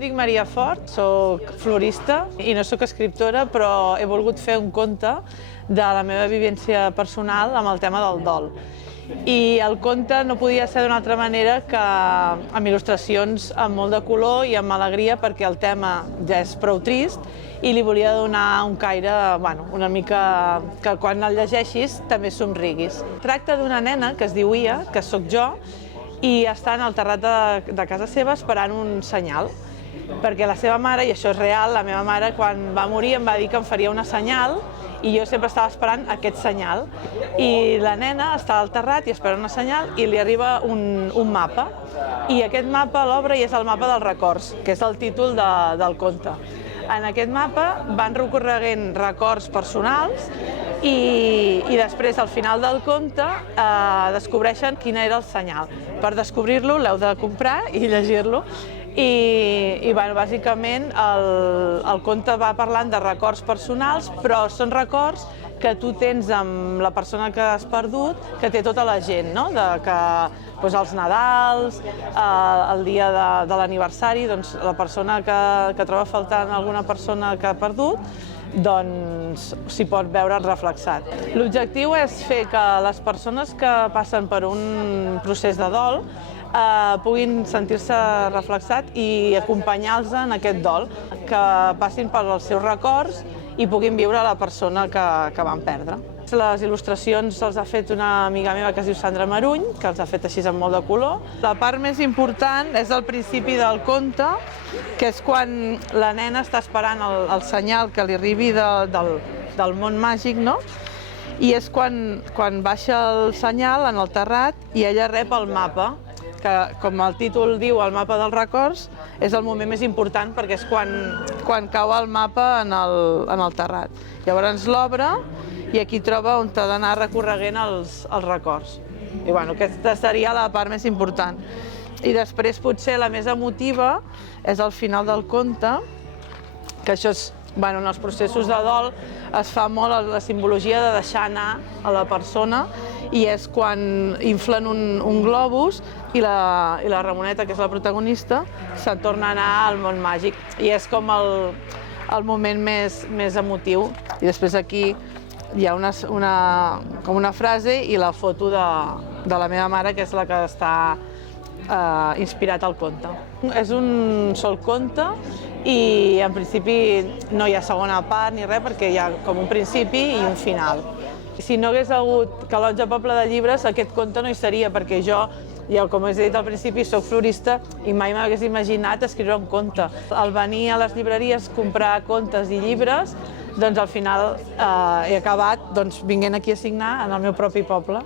Dic Maria Fort, soc florista i no soc escriptora, però he volgut fer un conte de la meva vivència personal amb el tema del dol. I el conte no podia ser d'una altra manera que amb il·lustracions amb molt de color i amb alegria, perquè el tema ja és prou trist i li volia donar un caire, una mica que quan el llegeixis també somriguis. Tracta d'una nena que es diu Ia, que sóc jo, i està en el terrat de casa seva esperant un senyal. Perquè la seva mare, i això és real, la meva mare quan va morir em va dir que em faria una senyal i jo sempre estava esperant aquest senyal. I la nena està al terrat i espera una senyal i li arriba un mapa. I aquest mapa l'obre i és el mapa dels records, que és el títol del conte. En aquest mapa van recorregent records personals i després, al final del conte, descobreixen quina era el senyal. Per descobrir-lo l'heu de comprar i llegir-lo. I bàsicament el conte va parlant de records personals, però són records que tu tens amb la persona que has perdut, que té tota la gent, no? Els Nadals, el dia de l'aniversari, doncs la persona que troba faltant alguna persona que ha perdut, doncs s'hi pot veure reflexat. L'objectiu és fer que les persones que passen per un procés de dol puguin sentir-se reflexats i acompanyar-los en aquest dol, que passin pels seus records i puguin viure la persona que van perdre. Les il·lustracions els ha fet una amiga meva que es diu Sandra Maruny, que els ha fet així amb molt de color. La part més important és el principi del conte, que és quan la nena està esperant el senyal que li arribi del món màgic, no? I és quan baixa el senyal en el terrat i ella rep el mapa, que, com el títol diu, el mapa dels records, és el moment més important perquè és quan cau el mapa en el terrat. Llavors l'obre i aquí troba on ha d'anar recorregent els records. I aquesta seria la part més important. I després potser la més emotiva és al final del conte, que això és, en els processos de dol es fa molt la simbologia de deixar anar a la persona, i és quan inflen un globus i la Ramoneta, que és la protagonista, se'n torna a anar al món màgic. I és com el moment més emotiu. I després aquí hi ha una frase i la foto de la meva mare, que és la que està inspirat al conte. És un sol conte i en principi no hi ha segona part ni res, perquè hi ha com un principi i un final. Si no hagués hagut Calonge Poble de Llibres, aquest conte no hi seria, perquè jo, com he dit al principi, soc florista i mai m'hagués imaginat escriure un conte. Al venir a les llibreries, comprar contes i llibres, doncs al final he acabat venint aquí a signar en el meu propi poble.